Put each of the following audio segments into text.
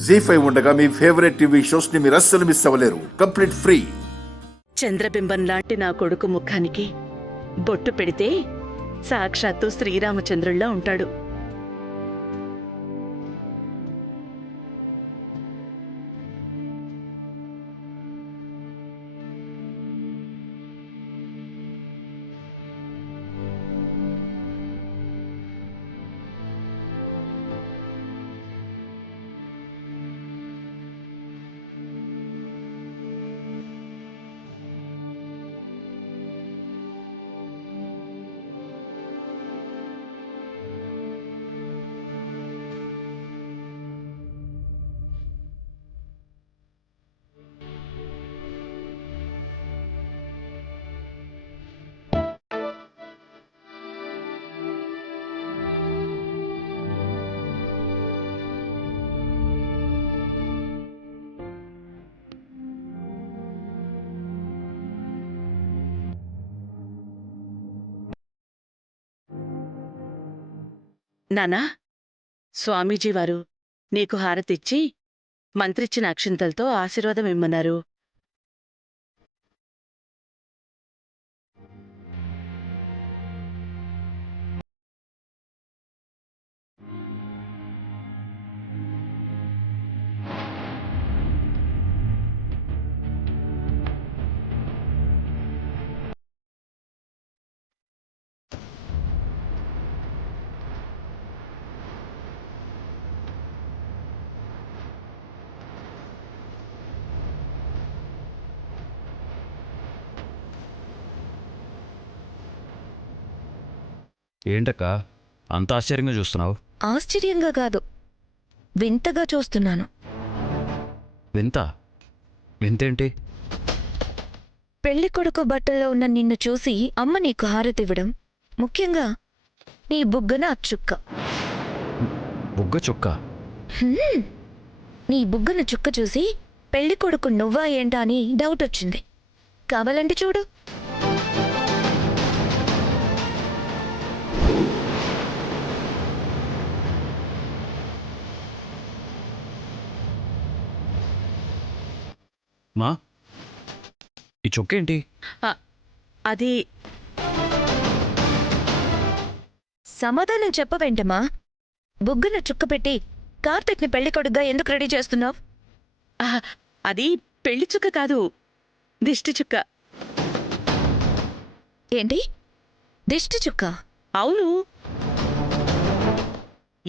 జీ5 ఉండగా మీ favourite TV shows ని మీరు అస్సలు మిస్ అవ్వలేరు. Complete free. చంద్రబింబం లాంటి నా కొడుకు ముఖానికి బొట్టు పెడితే సాక్షాత్తు శ్రీరామచంద్రుల్లా ఉంటాడు. నానా, స్వామీజీ వారు నీకు హారతిచ్చి మంత్రిచ్చిన అక్షింతలతో ఆశీర్వాదం ఇమ్మన్నారు. ఏంటక్క అంత ఆశ్చర్యంగా చూస్తున్నావు? ఆశ్చర్యంగా కాదు, వింతగా చూస్తున్నాను. వింత? వింతేంటి? పెళ్లి కొడుకు బట్టల్లో ఉన్న నిన్ను చూసి అమ్మ నీకు హారతివ్వడం, ముఖ్యంగా నీ బుగ్గన అచ్చుక్క. బుగ్గ చుక్క? నీ బుగ్గన చుక్క చూసి పెళ్లి కొడుకు నువ్వా ఏంటా అని డౌట్ వచ్చింది. కావాలంటే చూడు. మా ఈ చుక్కేంటి? అది సమాధానం చెప్పవేంటమ్మా? బుగ్గన చుక్క పెట్టి కార్తిక్ని పెళ్లి కొడుగ్గా ఎందుకు రెడీ చేస్తున్నావు? అది పెళ్లి చుక్క కాదు, దిష్టి చుక్క. ఏంటి, దిష్టి చుక్క? అవును.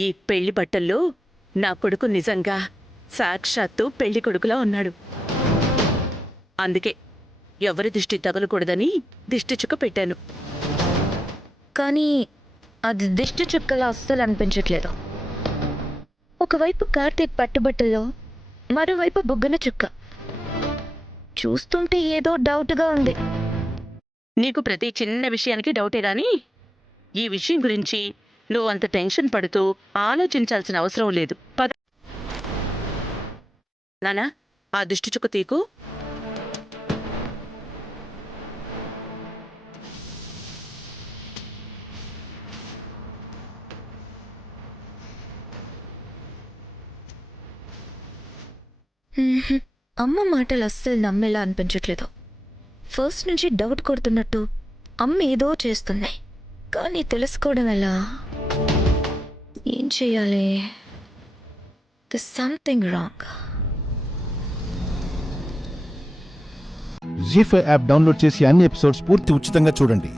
ఈ పెళ్లి బట్టల్లో నా కొడుకు నిజంగా సాక్షాత్తు పెళ్లి కొడుకులా ఉన్నాడు. అందుకే ఎవరి దిష్టి తగలకూడదని దిష్టి చుక్క పెట్టాను. కానీ అది దిష్టి చుక్కలా అస్సలు అనిపించట్లేదు. ఒకవైపు కార్తీక్ పట్టుబట్టలో, మరోవైపు బుగ్గన చుక్క. చూస్తుంటే ఏదో డౌట్గా ఉంది. నీకు ప్రతి చిన్న విషయానికి డౌటే గాని ఈ విషయం గురించి నువ్వు అంత టెన్షన్ పడుతూ ఆలోచించాల్సిన అవసరం లేదు. పద నానా, ఆ దిష్టి చుక్క తీకు. అమ్మ మాటలు అస్సలు నమ్మేలా అనిపించట్లేదు. ఫస్ట్ నుంచి డౌట్ కొడుతున్నట్టు అమ్మ ఏదో చేస్తుంది, కానీ తెలుసుకోవడం ఎలా? ఏం చేయాలి? There's something wrong. Zee five app download చేసి అన్ని ఎపిసోడ్స్ పూర్తి ఉచితంగా చూడండి.